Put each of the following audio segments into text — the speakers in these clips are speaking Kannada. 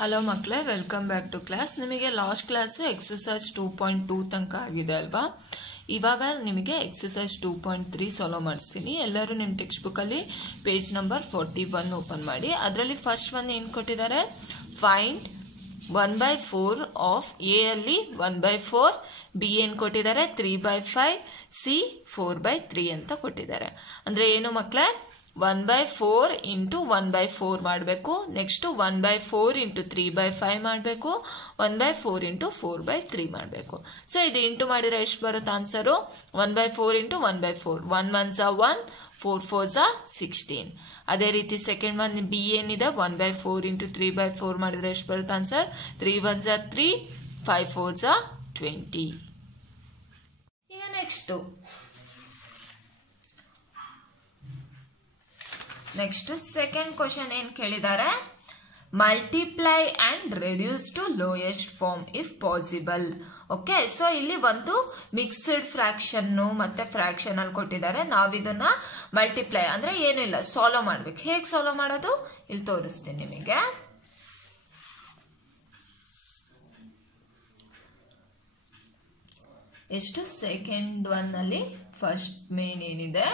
ಹಲೋ ಮಕ್ಕಳೇ, ವೆಲ್ಕಮ್ ಬ್ಯಾಕ್ ಟು ಕ್ಲಾಸ್. ನಿಮಗೆ ಲಾಸ್ಟ್ ಕ್ಲಾಸು ಎಕ್ಸಸೈಸ್ 2.2 ತನಕ ಆಗಿದೆ ಅಲ್ವಾ. ಇವಾಗ ನಿಮಗೆ ಎಕ್ಸಸೈಸ್ 2.3 ಸಾಲ್ವ್ ಮಾಡಿಸ್ತೀನಿ. ಎಲ್ಲರೂ ನಿಮ್ಮ ಟೆಕ್ಸ್ಟ್ ಬುಕ್ಕಲ್ಲಿ ಪೇಜ್ ನಂಬರ್ 41 ಓಪನ್ ಮಾಡಿ. ಅದರಲ್ಲಿ ಫಸ್ಟ್ ಒನ್ ಏನು ಕೊಟ್ಟಿದ್ದಾರೆ, ಫೈಂಡ್ 1/4 ಆಫ್ ಎ ಅಲ್ಲಿ 1/4, ಬಿ ಏನು ಕೊಟ್ಟಿದ್ದಾರೆ 3/5, ಸಿ 4/3 ಅಂತ ಕೊಟ್ಟಿದ್ದಾರೆ. ಅಂದರೆ ಏನು ಮಕ್ಕಳೇ, 1/4 ಇಂಟು 1/4 ಮಾಡಬೇಕು. ನೆಕ್ಸ್ಟ್ 1/4 ಇಂಟು 3/5 ಮಾಡಬೇಕು. 1/4 ಇಂಟು 4/3 ಮಾಡಬೇಕು. ಸೊ ಇದು ಇಂಟು ಮಾಡಿದರೆ ಎಷ್ಟು ಬರುತ್ತೆ ಆನ್ಸರು? 1/4 into 1/4, 1 1s 1, 4 4s 16. ಅದೇ ರೀತಿ ಸೆಕೆಂಡ್ ಒನ್ ಬಿ ಏನಿದೆ, 1/4 ಇಂಟು 3/4 ಮಾಡಿದರೆ ಎಷ್ಟು ಬರುತ್ತೆ ಆನ್ಸರ್? 3 1s 3, 5 4s 20. ಈಗ ನೆಕ್ಸ್ಟ್ ಸೆಕೆಂಡ್ ಕ್ವಶನ್ ಏನು ಕೇಳಿದ್ದಾರೆ, multiply and reduce to lowest form if possible. Okay, so ಇಲ್ಲಿ ಒಂದು ಮಿಕ್ಸ್ಡ್ ಫ್ರಾಕ್ಷನ್ ಮತ್ತೆ ಫ್ರಾಕ್ಷನ್ ಅಲ್ಲಿ ಕೊಟ್ಟಿದ್ದಾರೆ. ನಾವಿದನ್ನ ಮಲ್ಟಿಪ್ಲೈ ಅಂದ್ರೆ ಏನಿಲ್ಲ, ಸಾಲ್ವ್ ಮಾಡ್ಬೇಕು. ಹೇಗೆ ಸಾಲ್ವ್ ಮಾಡೋದು ಇಲ್ಲಿ ತೋರಿಸ್ತೀನಿ ನಿಮಗೆ. ಎಷ್ಟು ಸೆಕೆಂಡ್ ಒನ್ ಅಲ್ಲಿ ಫಸ್ಟ್ ಮೇನ್ ಏನಿದೆ,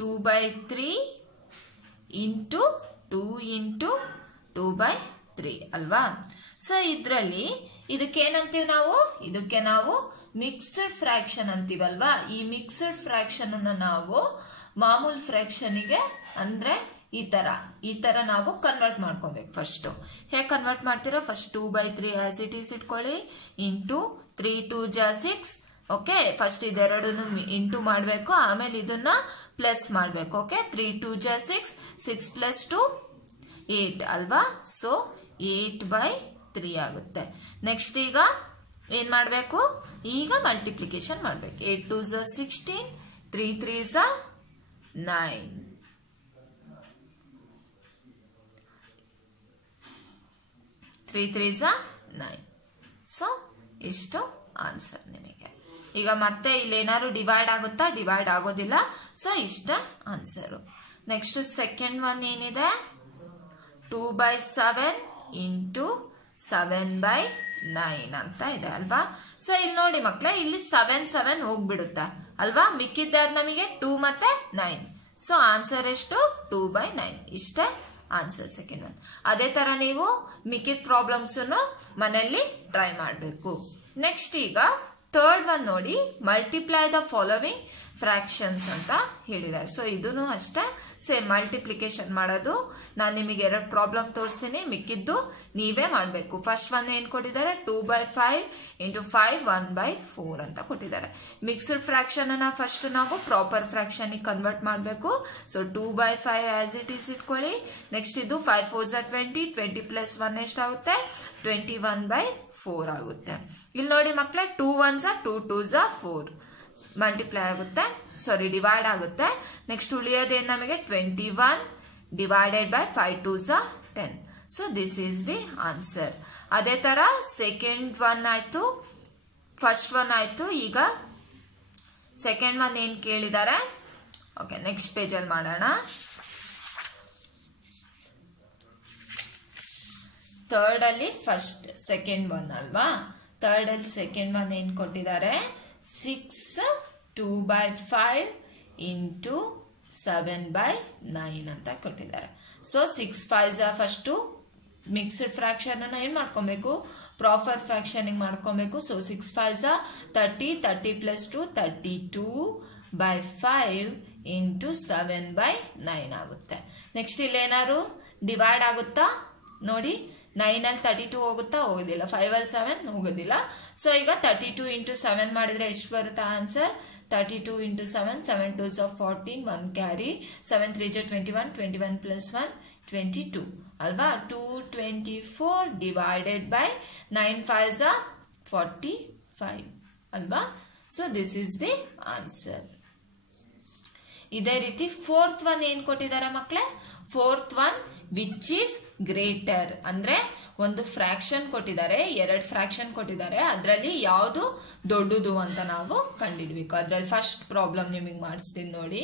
2/3 ಇಂಟು 2 ಇಂಟು 2/3 ಅಲ್ವಾ. ಸೊ ಇದರಲ್ಲಿ ಇದಕ್ಕೇನಂತೀವಿ ನಾವು, ಇದಕ್ಕೆ ನಾವು ಮಿಕ್ಸ್ಡ್ ಫ್ರಾಕ್ಷನ್ ಅಂತೀವಲ್ವಾ. ಈ ಮಿಕ್ಸ್ಡ್ ಫ್ರಾಕ್ಷನ್ ಅನ್ನ ನಾವು ಮಾಮೂಲ್ ಫ್ರಾಕ್ಷನ್ಗೆ ಅಂದ್ರೆ ಈ ತರ ನಾವು ಕನ್ವರ್ಟ್ ಮಾಡ್ಕೋಬೇಕು. ಫಸ್ಟ್ ಹೇಗೆ ಕನ್ವರ್ಟ್ ಮಾಡ್ತೀರಾ, ಫಸ್ಟ್ 2/3 ಆಸ್ ಇಟ್ ಈಸ್ ಇಟ್ಕೊಳ್ಳಿ, ಇಂಟು 3 2s 6. ಓಕೆ, ಫಸ್ಟ್ ಇದೆರಡನ್ನು ಇಂಟು ಮಾಡಬೇಕು, ಆಮೇಲೆ ಇದನ್ನ ಪ್ಲಸ್ ಮಾಡಬೇಕು. ಓಕೆ, 3 2s 6, 6 + 2 8 ಅಲ್ವಾ. ಸೊ 8/3 ಆಗುತ್ತೆ. ನೆಕ್ಸ್ಟ್ ಈಗ ಏನ್ ಮಾಡಬೇಕು, ಈಗ ಮಲ್ಟಿಪ್ಲಿಕೇಶನ್ ಮಾಡಬೇಕು. 8 2s 16, 3 3s 9, 3 3s 9. ಸೊ ಇಷ್ಟು ಆನ್ಸರ್ ನಿಮಗೆ. ಈಗ ಮತ್ತೆ ಇಲ್ಲೇನಾದ್ರು ಡಿವೈಡ್ ಆಗುತ್ತಾ? ಡಿವೈಡ್ ಆಗೋದಿಲ್ಲ. ಸೊ ಇಷ್ಟ ಆನ್ಸರು. ನೆಕ್ಸ್ಟ್ ಸೆಕೆಂಡ್ ಒನ್ ಏನಿದೆ, 2/7 ಇಂಟು 7/9 ಅಂತ ಇದೆ ಅಲ್ವಾ. ಸೊ ಇಲ್ಲಿ ನೋಡಿ ಮಕ್ಕಳೇ, ಇಲ್ಲಿ 7 7 ಹೋಗ್ಬಿಡುತ್ತೆ ಅಲ್ವಾ. ಮಿಕ್ಕಿದ್ದಾದ ನಮಗೆ 2 ಮತ್ತೆ 9. ಸೊ ಆನ್ಸರ್ ಎಷ್ಟು? 2/9. ಇಷ್ಟೇ ಆನ್ಸರ್ ಸೆಕೆಂಡ್ ಒನ್. ಅದೇ ತರ ನೀವು ಮಿಕ್ಕಿದ ಪ್ರಾಬ್ಲಮ್ಸ್ ಮನೆಯಲ್ಲಿ ಟ್ರೈ ಮಾಡಬೇಕು. ನೆಕ್ಸ್ಟ್ ಈಗ ಥರ್ಡ್ ಒನ್ ನೋಡಿ, ಮಲ್ಟಿಪ್ಲೈ ದ ಫಾಲೋವಿಂಗ್ ಫ್ರಾಕ್ಷನ್ಸ್ ಅಂತ ಹೇಳಿದ್ದಾರೆ. ಸೊ ಇದೂ ಅಷ್ಟೇ ಸೇಮ್ ಮಲ್ಟಿಪ್ಲಿಕೇಶನ್ ಮಾಡೋದು. ನಾನು ನಿಮಗೆ 2 ಪ್ರಾಬ್ಲಮ್ ತೋರಿಸ್ತೀನಿ, ಮಿಕ್ಕಿದ್ದು ನೀವೇ ಮಾಡಬೇಕು. ಫಸ್ಟ್ ಒನ್ ಏನು ಕೊಟ್ಟಿದ್ದಾರೆ, 2/5 ಇಂಟು 5 1/4 ಅಂತ ಕೊಟ್ಟಿದ್ದಾರೆ. ಮಿಕ್ಸ್ಡ್ ಫ್ರಾಕ್ಷನ್ ಅನ್ನ ಫಸ್ಟ್ ನಾವು ಪ್ರಾಪರ್ ಫ್ರಾಕ್ಷನ್ ಕನ್ವರ್ಟ್ ಮಾಡಬೇಕು. ಸೊ 2/5 ಆಸ್ ಇಟ್ ಈಸ್ ಇಟ್ಕೊಳ್ಳಿ. ನೆಕ್ಸ್ಟ್ ಇದು 5 4s 20, 20 + 1 ಎಷ್ಟಾಗುತ್ತೆ? 21/4 ಆಗುತ್ತೆ. ಇಲ್ಲಿ ನೋಡಿ ಮಕ್ಕಳೇ, 2 1s 2 2s 4 ಮಲ್ಟಿಪ್ಲೈ ಆಗುತ್ತೆ, ಸಾರಿ ಡಿವೈಡ್ ಆಗುತ್ತೆ. ನೆಕ್ಸ್ಟ್ ಉಳಿಯೋದೇನು ನಮಗೆ 21 divided by 5 2s 10. So this is the answer. ಅದೇ ತರ ಸೆಕೆಂಡ್ ಒನ್ ಆಯ್ತು, ಫಸ್ಟ್ ಒನ್ ಆಯ್ತು. ಈಗ ಸೆಕೆಂಡ್ ಒನ್ ಏನ್ ಕೇಳಿದ್ದಾರೆ, ಓಕೆ ನೆಕ್ಸ್ಟ್ ಪೇಜ್ ಅಲ್ಲಿ ಮಾಡೋಣ. ಥರ್ಡ್ ಅಲ್ಲಿ ಫಸ್ಟ್ ಸೆಕೆಂಡ್ ಒನ್ ಅಲ್ವಾ. ಥರ್ಡ್ ಅಲ್ಲಿ ಸೆಕೆಂಡ್ ಒನ್ ಏನ್ ಕೊಟ್ಟಿದ್ದಾರೆ, 6 2/5 ಇಂಟು 7/9 ಅಂತ ಕೊಟ್ಟಿದ್ದಾರೆ. So 6 5s first mixed fraction ಅನ್ನ ಏನ್ ಮಾಡ್ಕೊಬೇಕು, ಪ್ರಾಪರ್ ಫ್ರಾಕ್ಷನ್ ಮಾಡ್ಕೊಬೇಕು. ಸೊ 6 5s 30, 30 + 2 32/5 ಇಂಟು 7/9 ಆಗುತ್ತೆ. ನೆಕ್ಸ್ಟ್ ಇಲ್ಲಿ ಏನಾದ್ರು ಡಿವೈಡ್ ಆಗುತ್ತಾ ನೋಡಿ, 9 ಅಲ್ಲಿ 32 ಹೋಗುತ್ತಾ? ಹೋಗೋದಿಲ್ಲ. 5 ಅಲ್ಲಿ 7 ಹೋಗೋದಿಲ್ಲ. ಸೊ ಈಗ 32 ಇಂಟು 7 ಮಾಡಿದ್ರೆ ಎಷ್ಟು ಬರುತ್ತೆ answer? 32 into 7, 7 2s 14, 1 carry, 7 3s 21, 21 + 1 22 ಅಲ್ವಾ. 224 ಡಿವೈಡೆಡ್ ಬೈ 9 5s 45 ಅಲ್ವಾ. So this is the answer. ಇದೇ ರೀತಿ ಫೋರ್ತ್ ಒನ್ ಏನ್ ಕೊಟ್ಟಿದ್ದಾರೆ ಮಕ್ಕಳೇ, fourth one which is greater ಅಂದ್ರೆ ಒಂದು ಫ್ರಾಕ್ಷನ್ ಕೊಟ್ಟಿದ್ದಾರೆ, 2 ಫ್ರಾಕ್ಷನ್ ಕೊಟ್ಟಿದ್ದಾರೆ, ಅದರಲ್ಲಿ ಯಾವುದು ದೊಡ್ಡದು ಅಂತ ನಾವು ಕಂಡುಹಿಡಬೇಕು. ಅದರಲ್ಲಿ ಫಸ್ಟ್ ಪ್ರಾಬ್ಲಮ್ ನಿಮಗೆ ಮಾಡಿಸ್ತೀನಿ ನೋಡಿ.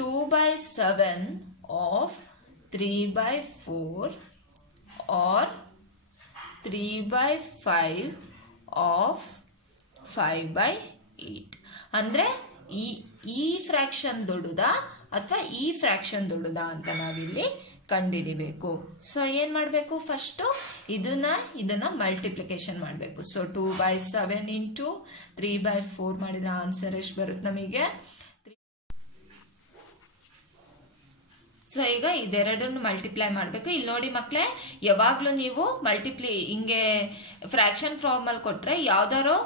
2/7 ಆಫ್ 3/4 or 3/5 ಆಫ್ 5/8 ಅಂದ್ರೆ ಈ ಫ್ರಾಕ್ಷನ್ ದೊಡ್ಡದಾ ಅಥವಾ ಈ ಫ್ರಾಕ್ಷನ್ ದೊಡ್ಡದಾ ಅಂತ ನಾವಿಲ್ಲಿ ಕಂಡುಹಿಡಿಬೇಕು. ಸೊ ಏನ್ ಮಾಡಬೇಕು, ಫಸ್ಟ್ ಇದನ್ನ ಮಲ್ಟಿಪ್ಲಿಕೇಶನ್ ಮಾಡಬೇಕು. ಸೊ 2/7 ಇಂಟು 3/4 ಮಾಡಿದ್ರೆ ಆನ್ಸರ್ ಎಷ್ಟು ಬರುತ್ತೆ ನಮಗೆ. ಸೊ ಈಗ ಇದೆರಡನ್ನು ಮಲ್ಟಿಪ್ಲೈ ಮಾಡಬೇಕು. ಇಲ್ಲಿ ನೋಡಿ ಮಕ್ಕಳೇ, ಯಾವಾಗ್ಲೂ ನೀವು ಹಿಂಗೆ ಫ್ರಾಕ್ಷನ್ ಫಾರ್ಮ್ ಅಲ್ಲಿ ಕೊಟ್ರೆ ಯಾವ್ದಾರೋ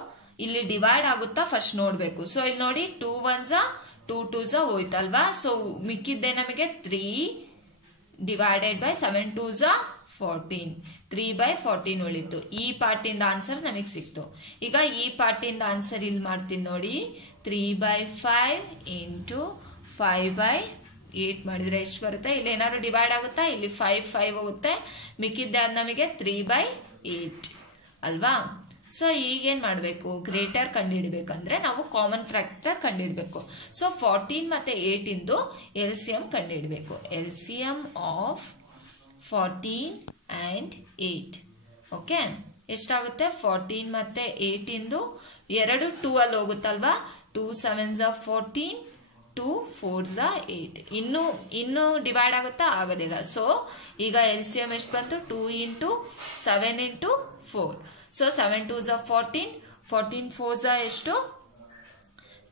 ಇಲ್ಲಿ ಡಿವೈಡ್ ಆಗುತ್ತಾ ಫಸ್ಟ್ ನೋಡ್ಬೇಕು. ಸೊ ಇಲ್ಲಿ ನೋಡಿ 2 1s 2 2s ಹೋಯ್ತಲ್ವಾ. ಸೊ ಮಿಕ್ಕಿದ್ದೆ ನಮಗೆ 3 ಡಿವೈಡೆಡ್ ಬೈ 7 2s 14 3/14 ಉಳಿತು. ಈ ಪಾರ್ಟಿಂದ ಆನ್ಸರ್ ನಮಗೆ ಸಿಕ್ತು. ಈಗ ಈ ಪಾರ್ಟಿಂದ ಆನ್ಸರ್ ಇಲ್ಲಿ ಮಾಡ್ತೀನಿ ನೋಡಿ. 3/5 ಇಂಟು 5/8 ಮಾಡಿದ್ರೆ ಎಷ್ಟು ಬರುತ್ತೆ. ಇಲ್ಲಿ ಏನಾದ್ರು ಡಿವೈಡ್ ಆಗುತ್ತಾ, ಇಲ್ಲಿ 5 ಹೋಗುತ್ತೆ, ಮಿಕ್ಕಿದ್ದೆ ಅದು ನಮಗೆ 3/8 ಅಲ್ವಾ. ಸೊ ಈಗೇನ್ ಮಾಡಬೇಕು, ಗ್ರೇಟರ್ ಕಂಡುಹಿಡಬೇಕಂದ್ರೆ ನಾವು ಕಾಮನ್ ಫ್ಯಾಕ್ಟರ್ ಕಂಡುಹಿಡಬೇಕು. ಸೊ 14 ಮತ್ತೆ 8 ಇಂದು LCM ಕಂಡುಹಿಡಬೇಕು. LCM of 14 and 8 okay ಎಷ್ಟಾಗುತ್ತೆ. 14 ಮತ್ತೆ 8 ಇಂದು ಎರಡು 2 ಅಲ್ಲಿ ಹೋಗುತ್ತಲ್ವಾ. 2 7s 14 2 4s 8 ಇನ್ನು ಡಿವೈಡ್ ಆಗುತ್ತಾ, ಆಗೋದಿಲ್ಲ. ಸೊ ಈಗ LCM ಎಷ್ಟು ಬಂತು, 2 into 7 into 4. So 7 2s 14 14 4s ಎಷ್ಟು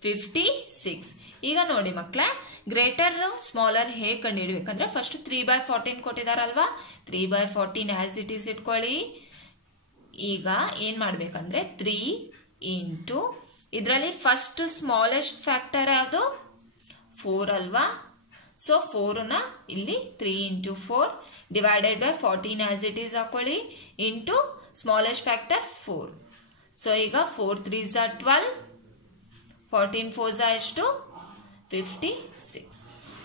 56. ಈಗ ನೋಡಿ ಮಕ್ಕಳೇ, ಗ್ರೇಟರ್ ಸ್ಮಾಲರ್ ಹೇಗೆ ಕಂಡುಹಿಡಬೇಕಂದ್ರೆ ಫಸ್ಟ್ 3/14 ಕೊಟ್ಟಿದಾರಲ್ವಾ, 3/14 ಆಸ್ ಇಟ್ ಈಸ್ ಇಟ್ಕೊಳ್ಳಿ. ಈಗ ಏನ್ ಮಾಡ್ಬೇಕಂದ್ರೆ 3 ಇಂಟು ಇದರಲ್ಲಿ ಫಸ್ಟ್ ಸ್ಮಾಲೆಸ್ಟ್ ಫ್ಯಾಕ್ಟರ್ ಯಾವುದು 4 ಅಲ್ವಾ. ಸೊ 4ನ ಇಲ್ಲಿ 3 into 4 divided by 14 as it is ಹಾಕೊಳ್ಳಿ ಇಂಟು ಸ್ಮಾಲೆಸ್ಟ್ ಫ್ಯಾಕ್ಟರ್ 4. ಸೊ ಈಗ 4 3s 12 14 4s ಎಷ್ಟು 56.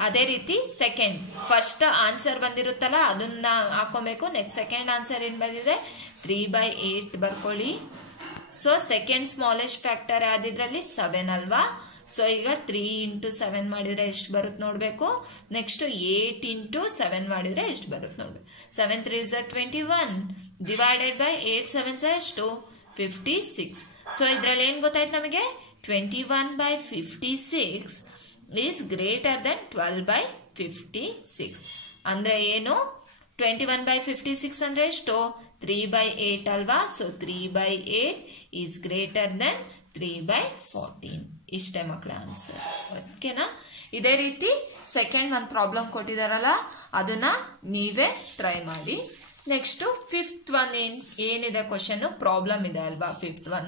ಅದೇ ರೀತಿ ಸೆಕೆಂಡ್ ಫಸ್ಟ್ ಆನ್ಸರ್ ಬಂದಿರುತ್ತಲ್ಲ ಅದನ್ನ ಹಾಕೊಬೇಕು. ನೆಕ್ಸ್ಟ್ ಸೆಕೆಂಡ್ ಆನ್ಸರ್ ಏನ್ ಬಂದಿದೆ 3/8 ಬರ್ಕೊಳ್ಳಿ. ಸೊ ಸೆಕೆಂಡ್ ಸ್ಮಾಲೆಸ್ಟ್ ಫ್ಯಾಕ್ಟರ್ ಯಾವ್ದಿದ್ರಲ್ಲಿ 7 ಅಲ್ವಾ. ಸೊ ಈಗ 3 ಇಂಟು 7 ಮಾಡಿದ್ರೆ ಎಷ್ಟು ಬರುತ್ತೆ ನೋಡ್ಬೇಕು. ನೆಕ್ಸ್ಟ್ 8 ಇಂಟು 7 ಮಾಡಿದ್ರೆ ಎಷ್ಟು ಬರುತ್ತೆ ನೋಡ್ಬೇಕು. 7 3s 21 ಡಿವೈಡೆಡ್ ಬೈ 8 7s ಎಷ್ಟು 56. ಸೊ ಇದ್ರಲ್ಲಿ ಏನ್ ಗೊತ್ತಾಯ್ತು ನಮಗೆ, 21/56 ಈಸ್ ಗ್ರೇಟರ್ ದೆನ್ 12/56. ಅಂದ್ರೆ ಏನು, 21/56 ಅಂದ್ರೆ ಎಷ್ಟು 3/8 ಅಲ್ವಾ. So 3/8 is greater than 3/14. ಇಷ್ಟೇ ಮಕ್ಕಳ ಆನ್ಸರ್. ಓಕೆನಾ. ಇದೇ ರೀತಿ ಸೆಕೆಂಡ್ ಒಂದು ಪ್ರಾಬ್ಲಮ್ ಕೊಟ್ಟಿದಾರಲ್ಲ ಅದನ್ನ ನೀವೇ ಟ್ರೈ ಮಾಡಿ. ನೆಕ್ಸ್ಟ್ 5th ಒನ್ ಏನಿದೆ ಕ್ವಶನ್ ಪ್ರಾಬ್ಲಮ್ ಇದೆ ಅಲ್ವಾ. 5th ಒನ್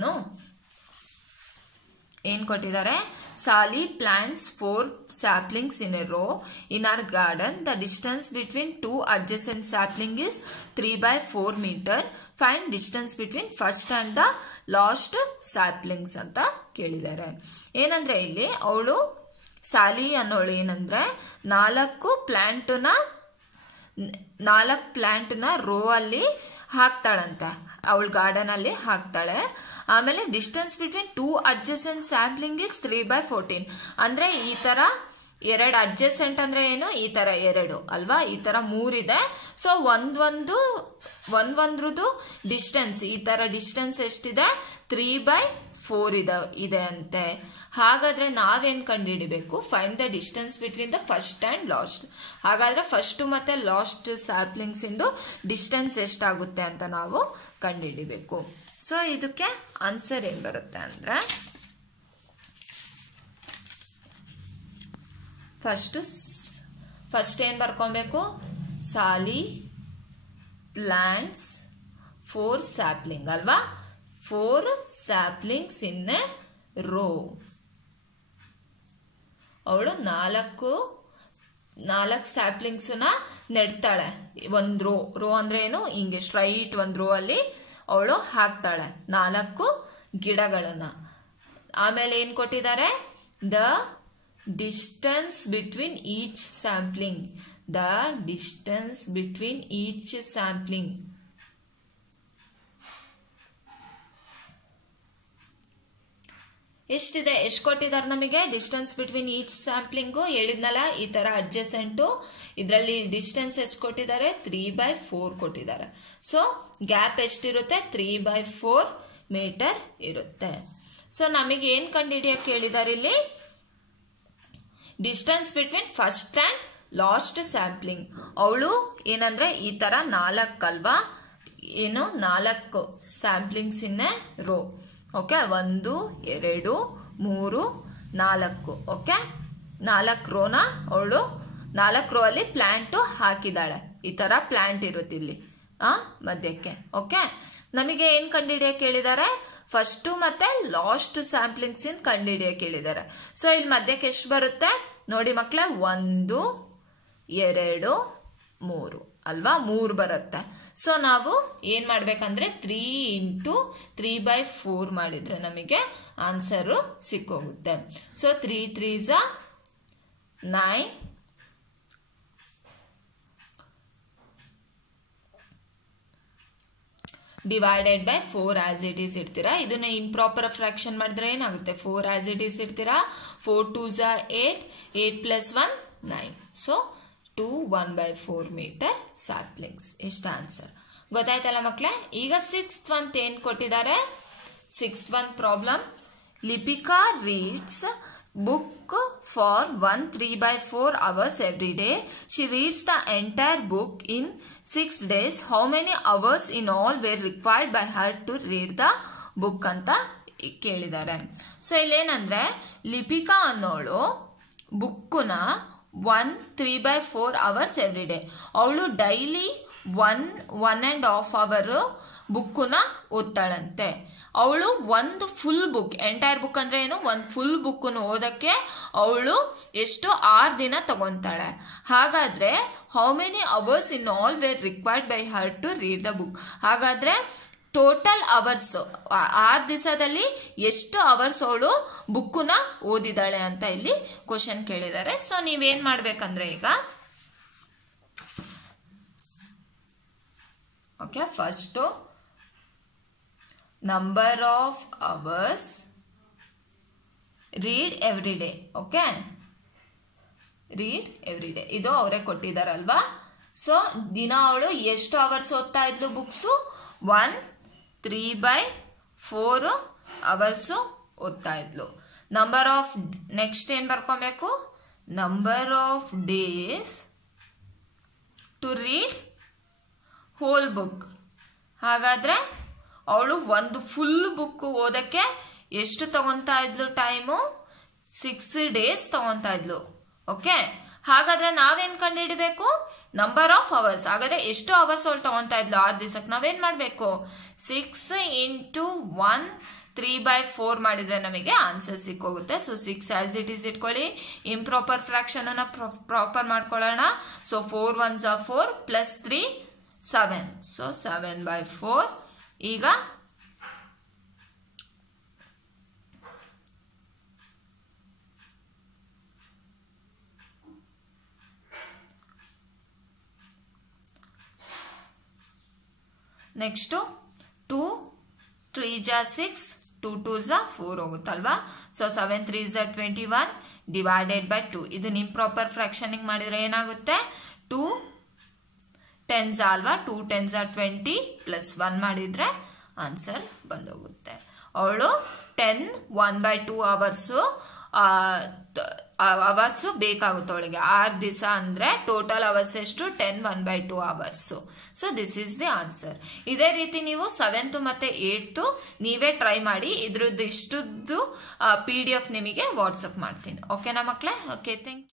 ಏನ್ ಕೊಟ್ಟಿದ್ದಾರೆ, ಸಾಲಿ plants 4 saplings in a row in our garden. The distance between 2 adjacent sapling is 3/4 meter. Find distance between first and the last saplings ಅಂತ ಕೇಳಿದ್ದಾರೆ. ಏನಂದ್ರೆ ಇಲ್ಲಿ ಅವಳು ಸಾಲಿ ಅನ್ನೋಳು ಏನಂದ್ರೆ 4 ಪ್ಲಾಂಟ್ನ ರೋ ಅಲ್ಲಿ ಹಾಕ್ತಾಳಂತೆ, ಅವಳ ಗಾರ್ಡನ್ ಅಲ್ಲಿ ಹಾಕ್ತಾಳೆ. ಆಮೇಲೆ distance between 2 adjacent sapling is 3/14. ಅಂದ್ರೆ ಈ ತರ 2 ಅಡ್ಜಸೆಂಟ್ ಅಂದ್ರೆ ಏನು, ಈ ತರ 2 ಅಲ್ವಾ, ಈ ತರ 3 ಇದೆ. ಸೊ ಒಂದ್ರದ್ದು ಡಿಸ್ಟೆನ್ಸ್ ಈ ತರ ಡಿಸ್ಟೆನ್ಸ್ ಎಷ್ಟಿದೆ 3/4 ಇದೆ ಅಂತೆ. ಹಾಗಾದ್ರೆ ನಾವೇನ್ ಕಂಡುಹಿಡಿಬೇಕು, find the distance between the first and last. ಹಾಗಾದ್ರೆ ಫಸ್ಟ್ ಮತ್ತೆ ಲಾಸ್ಟ್ ಸ್ಯಾಪ್ಲಿಂಗ್ಸ್ ಇಂದು ಡಿಸ್ಟೆನ್ಸ್ ಎಷ್ಟಾಗುತ್ತೆ ಅಂತ ನಾವು ಕಂಡುಹಿಡಿಬೇಕು. ಸೊ ಇದಕ್ಕೆ ಆನ್ಸರ್ ಏನ್ ಬರುತ್ತೆ ಅಂದ್ರೆ ಫಸ್ಟ್ ಏನ್ ಬರ್ಕೊಬೇಕು, ಸಾಲಿ ಪ್ಲಾಂಟ್ಸ್ 4 ಸ್ಯಾಪ್ಲಿಂಗ್ ಅಲ್ವಾ, 4 ಸ್ಯಾಪ್ಲಿಂಗ್ಸ್ ಇನ್ ಎ ರೋ. ಅವಳು 4 ಸ್ಯಾಪ್ಲಿಂಗ್ಸ್ನ ನೆಡ್ತಾಳೆ. ಒಂದು ರೋ ಅಂದ್ರೆ ಏನು, ಹಿಂಗೆ ಸ್ಟ್ರೈಟ್ ಒಂದು ರೋ ಅಲ್ಲಿ ಅವಳು ಹಾಕ್ತಾಳೆ 4 ಗಿಡಗಳನ್ನ. ಆಮೇಲೆ ಏನ್ ಕೊಟ್ಟಿದ್ದಾರೆ, the distance between each sampling. The distance between each sampling ಎಷ್ಟಿದೆ, ಎಷ್ಟು ಕೊಟ್ಟಿದ್ದಾರೆ ನಮಗೆ ಡಿಸ್ಟೆನ್ಸ್ ಬಿಟ್ವೀನ್ ಈಚ್ ಸ್ಯಾಂಪ್ಲಿಂಗು ಹೇಳಿದ್ನಲ್ಲ, ಈ ತರ ಅಡ್ಜಸೆಂಟು ಇದರಲ್ಲಿ ಡಿಸ್ಟೆನ್ಸ್ ಎಷ್ಟು ಕೊಟ್ಟಿದ್ದಾರೆ 3/4 ಕೊಟ್ಟಿದ್ದಾರೆ. ಸೊ ಗ್ಯಾಪ್ ಎಷ್ಟಿರುತ್ತೆ 3/4 ಮೀಟರ್ ಇರುತ್ತೆ. ಸೊ ನಮಗೆ ಏನು ಕಂಡುಹಿಡಿಯಕ್ಕೆ ಹೇಳಿದ್ದಾರೆ ಇಲ್ಲಿ, distance between first and last sampling. ಅವಳು ಏನಂದ್ರೆ ಈ ತರ 4 ಅಲ್ವಾ, ಏನು 4 ಸ್ಯಾಂಪ್ಲಿಂಗ್ಸ್ ಇನ್ ರೋ. ಓಕೆ, 1 2 3 4. ಓಕೆ, 4 ರೋನ ಅವಳು 4 ರೋ ಅಲ್ಲಿ ಪ್ಲಾಂಟ್ ಹಾಕಿದಾಳೆ. ಈ ತರ ಪ್ಲಾಂಟ್ ಇರುತ್ತೆ ಇಲ್ಲಿ ಮಧ್ಯಕ್ಕೆ. ಓಕೆ, ನಮಗೆ ಏನು ಕಂಡುಹಿಡಿಯಕ್ಕೆ ಹೇಳಿದ್ದಾರೆ, ಫಸ್ಟು ಮತ್ತೆ ಲಾಸ್ಟ್ ಸ್ಯಾಂಪ್ಲಿಂಗ್ಸ್ ಇನ್ ಕಂಡುಹಿಡಿಯಕ್ಕೆ ಹೇಳಿದ್ದಾರೆ. ಸೊ ಇಲ್ಲಿ ಮಧ್ಯಕ್ಕೆ ಎಷ್ಟು ಬರುತ್ತೆ ನೋಡಿ ಮಕ್ಕಳೇ, 1 2 3 ಅಲ್ವಾ, 3 ಬರುತ್ತೆ. ಸೊ ನಾವು ಏನು ಮಾಡಬೇಕಂದ್ರೆ 3 × 3/4 ಮಾಡಿದರೆ ನಮಗೆ ಆನ್ಸರು ಸಿಕ್ಕೋಗುತ್ತೆ. So 3 3s 9, divided by 4 as it is ಇಡ್ತೀರಾ. ಇದನ್ನ ಇಂಪ್ರಾಪರ್ ಫ್ರಾಕ್ಷನ್ ಮಾಡಿದ್ರೆ ಏನಾಗುತ್ತೆ, 4 ಆಸ್ ಇಟ್ ಈಸ್ ಇಡ್ತೀರಾ. 4 2s 8, 8 + 1 9. So 2 1/4 metre samplings. ಇಷ್ಟ ಆನ್ಸರ್. ಗೊತ್ತಾಯ್ತಲ್ಲ ಮಕ್ಕಳೇ. ಈಗ 6th one ಏನು ಕೊಟ್ಟಿದ್ದಾರೆ, 6th one problem. Lipika reads book for 1 3/4 hours every day. She reads the entire book in 6 days. How many hours in all were required by her to read the book ಅಂತ ಕೇಳಿದ್ದಾರೆ. ಸೊ ಇಲ್ಲೇನಂದ್ರೆ ಲಿಪಿಕಾ ಅನ್ನೋಳು ಬುಕ್ಕನ್ನ 1 3/4 hours ಎವ್ರಿ ಡೇ, ಅವಳು ಡೈಲಿ 1.5 hour ಬುಕ್ಕನ್ನ ಓದ್ತಾಳಂತೆ. ಅವಳು ಒಂದು ಫುಲ್ ಬುಕ್, ಎಂಟೈರ್ ಬುಕ್ ಅಂದ್ರೆ ಏನು, ಒಂದು ಫುಲ್ ಬುಕ್ಕನ್ನು ಓದಕ್ಕೆ ಅವಳು ಎಷ್ಟು 6 ದಿನ ತಗೊಂತಾಳೆ. ಹಾಗಾದ್ರೆ how many hours in all were required by her to read the book. ಹಾಗಾದ್ರೆ ಟೋಟಲ್ ಅವರ್ಸ್ 6 ದಿವಸದಲ್ಲಿ ಎಷ್ಟು ಅವರ್ಸ್ ಅವಳು ಬುಕ್ಕನ್ನ ಓದಿದಾಳೆ ಅಂತ ಇಲ್ಲಿ ಕ್ವಶನ್ ಕೇಳಿದ್ದಾರೆ. ಸೊ ನೀವೇನ್ ಮಾಡ್ಬೇಕಂದ್ರೆ ಈಗ okay, first number of hours read every day. Okay, read every day ಇದು ಅವರೇ ಕೊಟ್ಟಿದ್ದಾರಲ್ವಾ. ಸೊ ದಿನ ಅವಳು ಎಷ್ಟು ಅವರ್ಸ್ ಓದ್ತಾ ಇದ್ಲು ಬುಕ್ಸು, 1 3/4 ಅವರ್ಸು ಓದ್ತಾ ಇದ್ಲು. ನಂಬರ್ ಆಫ್, ನೆಕ್ಸ್ಟ್ ಏನು ಬರ್ಕೊಬೇಕು, number of days to read whole book. ಹಾಗಾದ್ರೆ ಅವಳು ಒಂದು ಫುಲ್ ಬುಕ್ ಓದಕ್ಕೆ ಎಷ್ಟು ತಗೊಂತಾ ಇದ್ಲು ಟೈಮು, 6 days ತಗೊಂತಾ ಇದ್ಲು. ಓಕೆ, ಹಾಗಾದ್ರೆ ನಾವೇನ್ ಕಂಡುಹಿಡಬೇಕು, ನಂಬರ್ ಆಫ್ ಅವರ್ಸ್. ಹಾಗಾದ್ರೆ ಎಷ್ಟು ಅವರ್ಸ್ ಅವಳು ತಗೊಂತಾ ಇದ್ಲು 6 ದಿವಸಕ್ಕೆ, ನಾವೇನ್ ಮಾಡಬೇಕು, 6 × 1 3/4 ಮಾಡಿದ್ರೆ ನಮಗೆ ಆನ್ಸರ್ ಸಿಕ್ಕೋಗುತ್ತೆ. ಸೊ 6 ಆಸ್ ಇಟ್ ಈಸ್ ಇಟ್ಕೊಳ್ಳಿ. ಇಂಪ್ರಾಪರ್ ಫ್ರಾಕ್ಷನ್ ಅನ್ನ ಪ್ರಾಪರ್ ಮಾಡ್ಕೊಳ್ಳೋಣ. So 4 1s 4 + 3 7. ಸೊ 7/4. ಈಗ ನೆಕ್ಸ್ಟು 2 3s 6, 2 2s 4 ಹೋಗುತ್ತಲ್ವಾ. So 7 3s 21 divided by 2. ಇದನ್ನ ಇಂಪ್ರಾಪರ್ ಫ್ರಾಕ್ಷನಿಂಗ್ ಮಾಡಿದ್ರೆ ಏನಾಗುತ್ತೆ, 2 10s ಅಲ್ವಾ, 2 10s 20 + 1 ಮಾಡಿದ್ರೆ ಆನ್ಸರ್ ಬಂದೋಗುತ್ತೆ. ಅವಳು 10 1/2 ಅವರ್ಸು ಬೇಕಾಗುತ್ತೆ ಅವಳಿಗೆ 6 ದಿವಸ. ಅಂದ್ರೆ ಟೋಟಲ್ ಅವರ್ಸ್ ಎಷ್ಟು, 10 1/2 hours. So this is the answer. ಇದೇ ರೀತಿ ನೀವು 7th ಮತ್ತೆ 8th ನೀವೇ ಟ್ರೈ ಮಾಡಿ. ಇದ್ರದ್ದು ಇಷ್ಟದ್ದು PDF ನಿಮಗೆ ವಾಟ್ಸಪ್ ಮಾಡ್ತೀನಿ. ಓಕೆನಾ ಮಕ್ಕಳೇ. Okay, thank you.